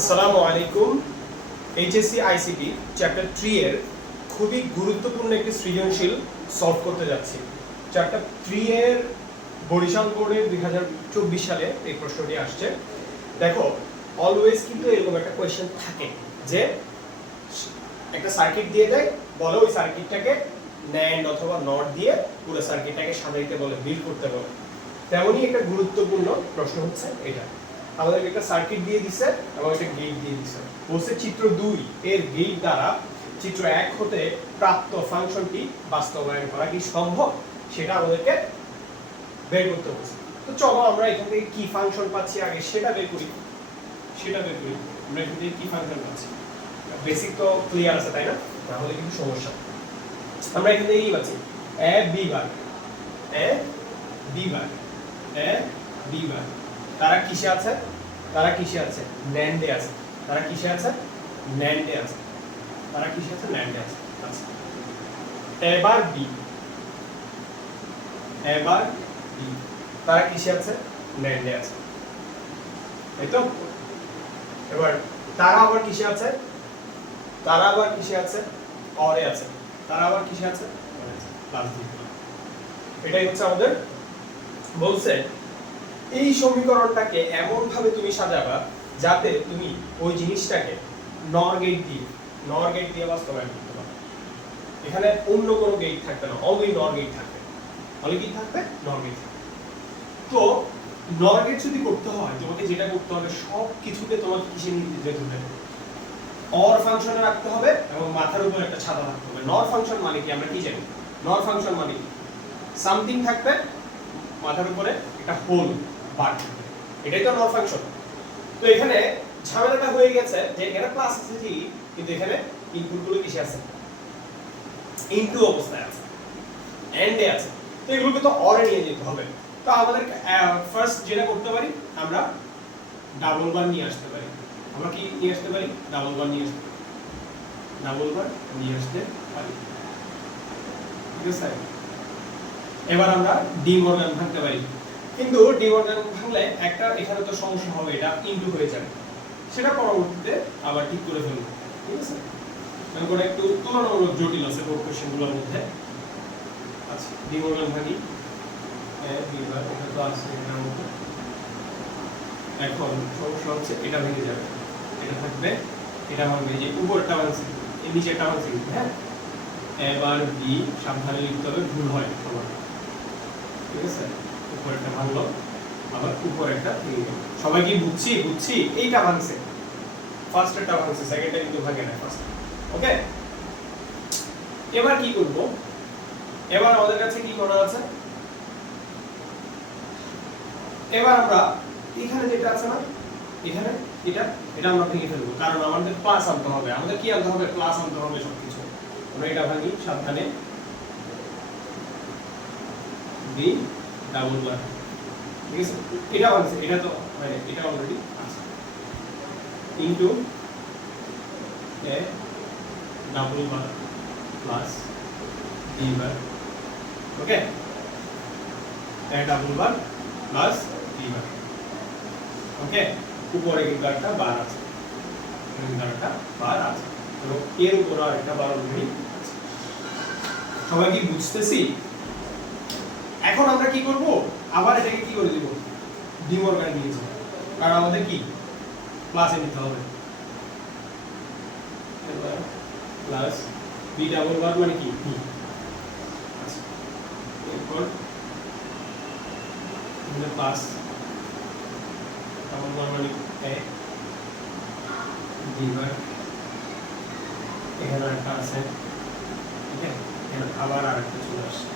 আসসালামু আলাইকুম। HSC ICT chapter three এর খুবই গুরুত্বপূর্ণ একটি সৃজনশীল সলভ করতে যাচ্ছি। চ্যাপ্টার থ্রি এর বরিশাল বোর্ডের দুই হাজার চব্বিশ সালে এই প্রশ্নটি আসছে। দেখো অলওয়েজ কিন্তু এরকম একটা কোয়েশ্চেন থাকে যে একটা সার্কিট দিয়ে দেয়, বলে ওই সার্কিটটাকে ন্যান্ড অথবা নট দিয়ে পুরো সার্কিটটাকে সাজাইতে বলে বিল করতে বলে। তেমনই একটা গুরুত্বপূর্ণ প্রশ্ন হচ্ছে এটা। আমাদেরকে একটা সার্কিট দিয়ে দিছে এবং একটা গেট দিয়ে দিছে। বলছে চিত্র দুই, এর গেট দ্বারা চিত্র এক হতে প্রাপ্ত ফাংশনটি বাস্তবায়ন করা কি সম্ভব? সেটা আমাদেরকে বের করতে বলছে। তো চলো আমরা এখান থেকে কি ফাংশন পাচ্ছি আগে সেটা বের করি। সেটা বের করি। আমরা এখান থেকে কি ফাংশন পাচ্ছি? বেসিক তো ক্লিয়ার আছে, তাই না? তাহলে কিন্তু সমস্যা। আমরা এখান থেকে কি পাচ্ছি? A B bar A B bar A B bar তারা কিসে আছে? তারা কিসে আছে? ন্যান্ডে আছে। তারা কিসে আছে? ন্যান্ডে আছে। তারা কিসে আছে? ন্যান্ডে আছে। আচ্ছা। এবার বি এবার বি তারা কিসে আছে? ন্যান্ডে আছে। এই তো এবার তারা আবার কিসে আছে? তারা আবার কিসে আছে? অরে আছে। তারা আবার কিসে আছে। এটাই হচ্ছে আমাদের বলছে এই সমীকরণটাকে এমন ভাবে তুমি সাজাবা যাতে তুমি ওই জিনিসটাকে নর গেট দিয়ে নর গেট দিয়ে বাস্তবায়ন করতে পারো। এখানে অন্য কোনো গেট থাকবে না অনলি নর গেট থাকবে। অনলি কি থাকবে? নর গেট তো নর গেট যদি করতে হয়, তোমাকে যেটা করতে হবে সব কিছুকে তোমাকে নিতে যেতে হবে অর ফাংশনে রাখতে হবে এবং মাথার উপর একটা ছাতা রাখতে হবে। নর ফাংশন মানে কি? আমরা কি জানি? নর ফাংশন মানে কি? সামথিং থাকবে মাথার উপরে একটা হোল এটাই তো নর ফাংশন তো এখানে ঝামেলাটা হয়ে গেছে যে এখানে প্লাস আছে ঠিকই কিন্তু এখানে ইনপুটগুলো কিসে আছে? ইনটু অবস্থায় আছে। এন্ডে আছে। তো এগুলোকে তো অরে নিয়ে যেতে হবে। তো আমাদের ফার্স্ট যেটা করতে পারি, আমরা ডাবল বার নিয়ে আসতে পারি। আমরা কি নিয়ে আসতে পারি? ডাবল বার নিয়ে আসতে ডাবল বার নিয়ে আসতে পারি। ঠিক আছে? এবার আমরা ডি মর্গান ভাঙতে পারি। কিন্তু ডি ভাঙলে একটা এখানে তো সমস্যা হবে, এটা ইনটু হয়ে যাবে। সেটা পরবর্তীতে আবার ঠিক করে ঠিক আছে? মানে করে একটু তুলনামূলক জটিল আছে কোশ্চেনগুলোর মধ্যে। আচ্ছা ডি ভাঙি হচ্ছে, এটা ভেঙে যাবে। এটা থাকবে, এটা যে এই হ্যাঁ? এবার বি, সাবধানে লিখতে হবে, ভুল হয় ঠিক আছে? উপরেরটা ভাঙলো। আবার উপরেরটা ভেঙে গেল সবাই কি বুঝছি? বুঝছি। এইটা ভাঙছে। ফার্স্টেরটা ভাঙছে সেকেন্ডটা কিন্তু ভাঙে না ফার্স্ট ওকে এবার কি করব? এবার আমাদের কাছে কি করা আছে? এবার আমরা এখানে যেটা আছে না, এখানে এটা এটা আমরা ভেঙে ফেলব। কারণ আমাদের প্লাস আনতে হবে। আমাদের কি আনতে হবে? প্লাস আনতে হবে সবকিছু। আমরা এটা ভাঙি, সাবধানে। বি ডাবল বার ঠিক আছে এটা আছে এটা তো মানে এটা অলরেডি আছে। Into A double bar plus B bar okay A double bar plus B bar okay উপরে কিন্তু একটা বার আছে। কিন্তু একটা বার আছে। এবং এর উপর একটা বার অলরেডি সবাই কি বুঝতেছি? এখন আমরা কি করব? আবার এটাকে কি করে দিব? যাব কারণ আমাদের কি? প্লাসে নিতে হবে। প্লাস বি ডাবল বার মানে কি? বি এরপর প্লাস ডাবল বার মানে এ বি বার এখানে একটা আছে। ঠিক আছে? আবার আরেকটা চলে আসছে।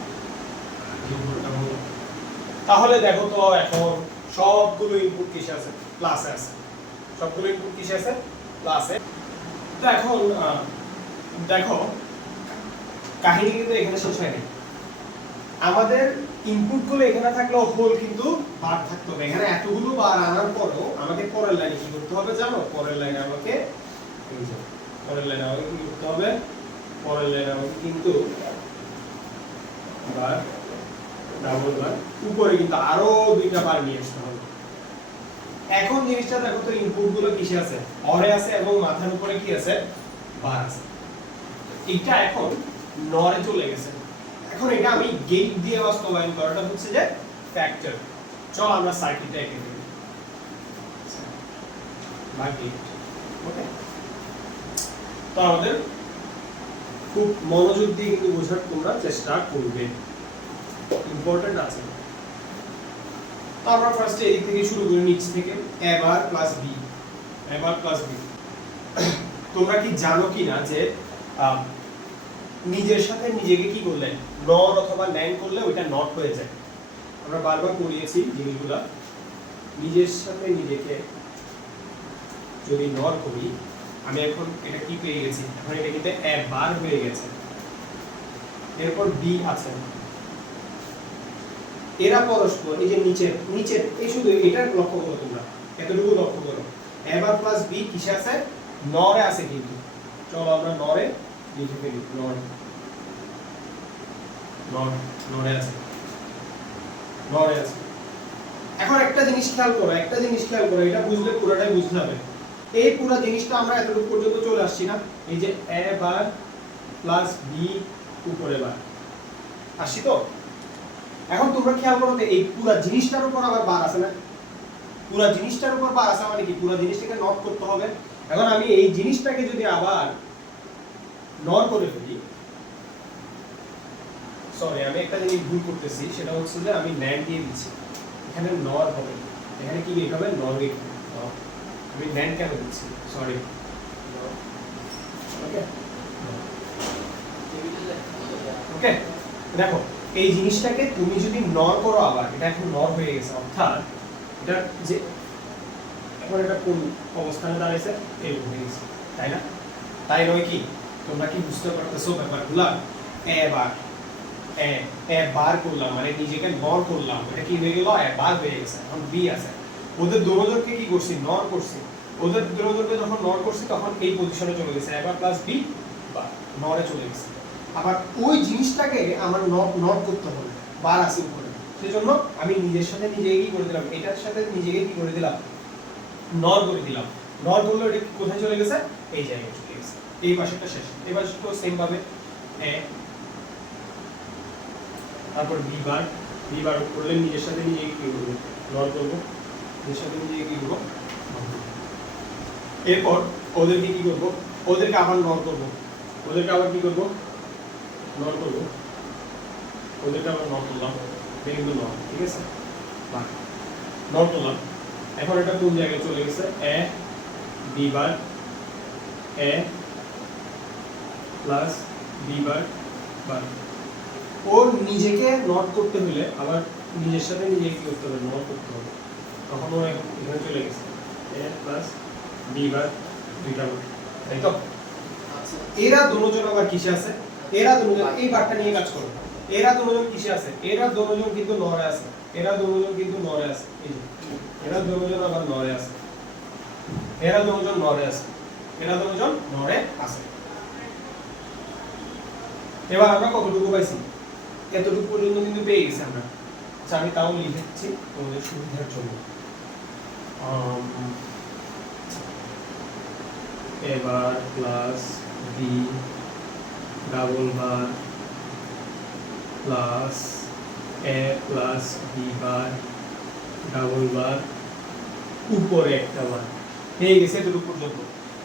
তাহলে দেখো তো এখন সবগুলো ইনপুট কিসে আছে? প্লাসে আছে। সবগুলো ইনপুট কিসে আছে? প্লাসে তো এখন দেখো, কাহিনী কিন্তু এখানে শেষ হয়নি। আমাদের ইনপুটগুলো এখানে থাকলেও হোল কিন্তু বার থাকতে এখানে এতগুলো বার আনার পরও আমাকে পরের লাইনে কি করতে হবে জানো? পরের লাইনে আমাকে পরের লাইনে আমাকে কি করতে হবে? পরের লাইনে আমাকে কিন্তু বার ডাবল বার উপরে কিন্তু আরও দুইটা বার নিয়ে আসতে হবে। এখন জিনিসটা দেখো তো ইনপুটগুলো কিসে আছে? অরে আছে এবং মাথার উপরে কি আছে? বার আছে। এটা এখন নরে চলে গেছে। এখন এটা আমি গেট দিয়ে বাস্তবায়ন করাটা হচ্ছে যে ফ্যাক্টর চল আমরা সার্কিটটা এঁকে দিই তো আমাদের খুব মনোযোগ দিয়ে কিন্তু বোঝার তোমরা চেষ্টা করবে। ইম্পর্টেন্ট আছে। তো আমরা ফার্স্টে এদিক থেকে শুরু করি, নিচ থেকে A bar plus B A bar plus B তোমরা কি জানো কি না যে নিজের সাথে নিজেকে কি করলে? নর অথবা ন্যান করলে ওইটা নট হয়ে যায়। আমরা বারবার পড়িয়েছি জিনিসগুলা। নিজের সাথে নিজেকে যদি নর করি, আমি এখন এটা কি পেয়ে গেছি? এখন এটা কিন্তু এ বার হয়ে গেছে। এরপর বি আছে। এরা পরস্পর, এই যে নিচে নিচে এই শুধু এটা লক্ষ্য করো তোমরা। এতটুকু লক্ষ্য করো। এবার প্লাস বি কিসে আছে? নরে আছে কিন্তু। চলো আমরা নরে লিখে ফেলি। নর। নর আছে। নরে আছে। এখন একটা জিনিস খেয়াল করো, একটা জিনিস খেয়াল করো, এটা বুঝলে পুরোটাই বুঝতে হবে। এই পুরো জিনিসটা আমরা এতটুকু পর্যন্ত চলে আসছি না। এই যে এ বার প্লাস বি উপরে বার। আসছি তো? এখন তোমরা খেয়াল করো এই পুরো জিনিসটার উপর আবার বার আছে না? পুরো জিনিসটার উপর বার আছে মানে কি? পুরো জিনিসটাকে নট করতে হবে। এখন আমি এই জিনিসটাকে যদি আবার নট করে ফেলি সরি আমি একটা জিনিস ভুল করতেছি, সেটা হচ্ছে যে আমি ন্যান্ড দিয়ে দিচ্ছি। এখানে নর হবে। এখানে কি লিখতে হবে? নর আমি ন্যান্ড কেন দিচ্ছি? সরি ওকে ওকে দেখো এই জিনিসটাকে তুমি যদি নর করো আবার, এটা এখন নর হয়ে গেছে, অর্থাৎ এটা যে এখন এটা কোন অবস্থানে দাঁড়াইছে এরকম হয়ে গেছে, তাই না? তাই নয় কি? তোমরা কি বুঝতে পারতেছো ব্যাপারগুলা? এবার বার করলাম মানে নিজেকে নর করলাম, এটা কি হয়ে গেল? বার হয়ে গেছে, এখন বি আছে। ওদের দুজনকে কি করছি? নর করছি। ওদের দুজনকে যখন নর করছি, তখন এই পজিশনে চলে গেছে, এবার প্লাস বি বা নরে চলে গেছে। আবার ওই জিনিসটাকে আমার নট করতে হবে বার আছে উপরে সেজন্য আমি নিজের সাথে নিজেকে কি করে দিলাম, এটার সাথে নিজেকে কি করে দিলাম? নর করে দিলাম। নর করলে এটা কোথায় চলে গেছে? এই জায়গায় চলে গেছে। এই পাশেটা শেষ। এই পাশেটা সেম ভাবে তারপর বি বার বি বার করলে নিজের সাথে নিজেকে কি করব? নর করব। নিজের সাথে নিজেকে কি করব। এরপর ওদেরকে কি করব? ওদেরকে আবার নর করব। ওদেরকে আবার কি করব? নর করব। ওদেরকে আবার নর করলাম। কিন্তু নর ঠিক আছে? নর করলাম। এখন এটা কোন জায়গায় চলে গেছে? A B bar A plus B bar bar ওর নিজেকে নট করতে হলে আবার নিজের সাথে নিজেকে কি করতে হবে? নট করতে হবে। তখন ও এখন এখানে চলে গেছে। এ প্লাস বি বার দুইটা বার তাই তো? এরা দুজন আবার কিসে আছে? এরা দুজন এই বারটা নিয়ে কাজ করো এরা দুজন কিসে আছে? এরা দুজন কিন্তু নরে আছে। এরা দুজন কিন্তু নরে আছে। এরা দুজন আবার নরে আছে। এরা দুজন নরে আছে। এরা দুজন নরে আছে। এবার আমরা কতটুকু পাইছি? এতটুকু পর্যন্ত কিন্তু পেয়ে গেছি আমরা। আচ্ছা আমি তাও লিখেছি, তোমাদের সুবিধার জন্য। এবার plus B double bar plus A plus B bar double bar উপরে একটা বার হয়ে গেছে এতটুকু পর্যন্ত।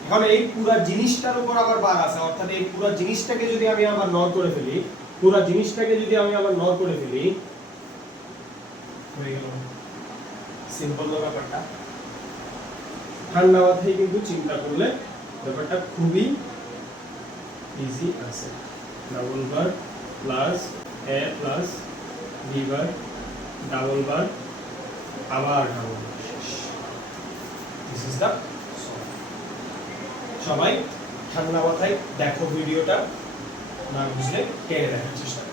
এখন এই পুরো জিনিসটার উপর আবার বার আছে, অর্থাৎ এই পুরো জিনিসটাকে যদি আমি আবার নর করে ফেলি, পুরো জিনিসটাকে যদি আমি আবার নর করে ফেলি, হয়ে গেল। সিম্পল ব্যাপারটা। ঠান্ডা মাথায় কিন্তু চিন্তা করলে ব্যাপারটা খুবই ইজি আছে double bar plus A plus B bar double bar আবার ডাবল শেষ। দিস ইজ দ্য সবাই ঠান্ডা মাথায় দেখো ভিডিওটা, না বুঝলে টেনে দেখার চেষ্টা।